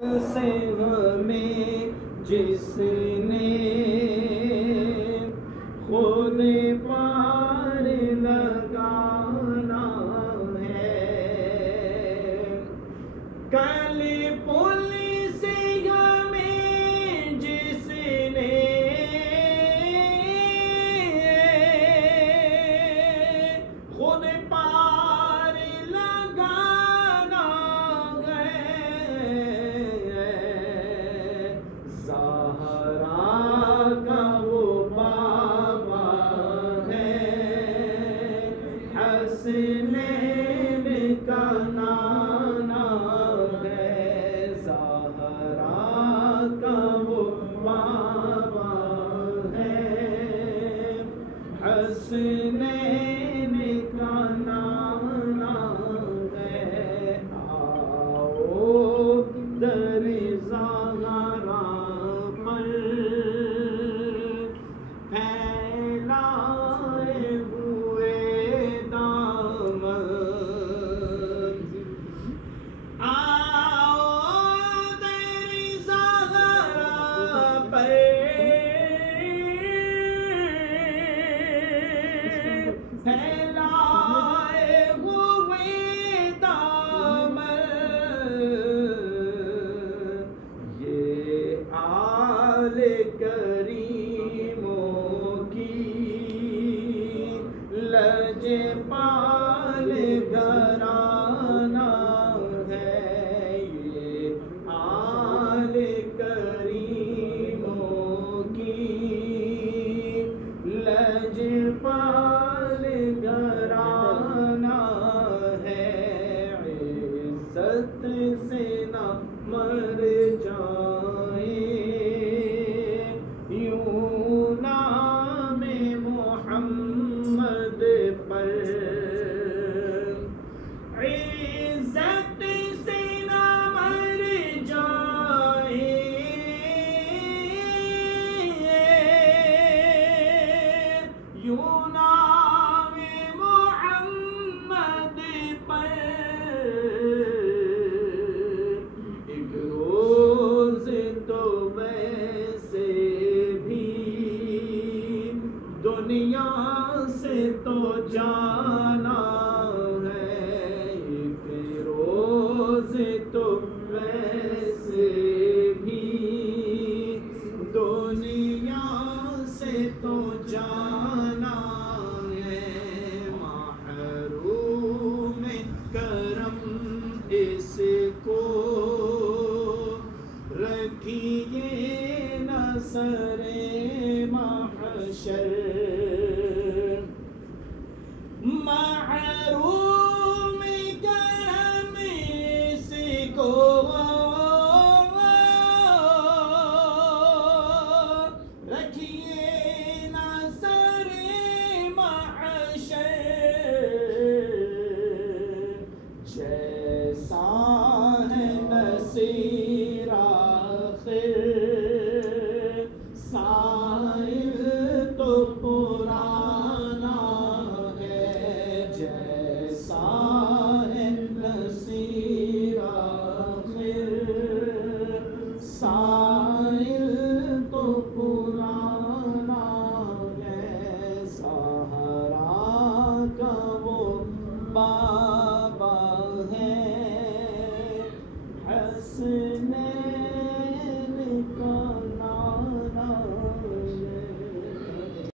سے ہمیں جس نے خود پار لگانا ہے، کل پل سے ہمیں جس نے خود پار لگانا ہے، زہرا کا وہ بابا ہے، حسنین کا نانا ہے، زہرا کا وہ بابا ہے، حسنین کا نانا ہے، آؤ در زہرا پر پھیلائے ہوئے دامن، آؤ در زہرا پر پھیلائے ہوئے دامن، یہ آل کریموں کی لجپال گھرانہ ہے، یہ آل کریموں کی لجپال گھرانہ ہے، عزت سے نہ مر جائے یوں نام محمد پر، عزت سے نہ مر جائے یوں نام محمد پر، ایک روز تو ویسے بھی دنیا سے تو جانا ہے، ایک روز تو ویسے بھی دنیا سے تو جانا ہے، محروم کرم اس کو رکھیے نہ سر محشر، محروم کرم اس کو رکھیے نہ سر محشر، جیسا ہے نصیب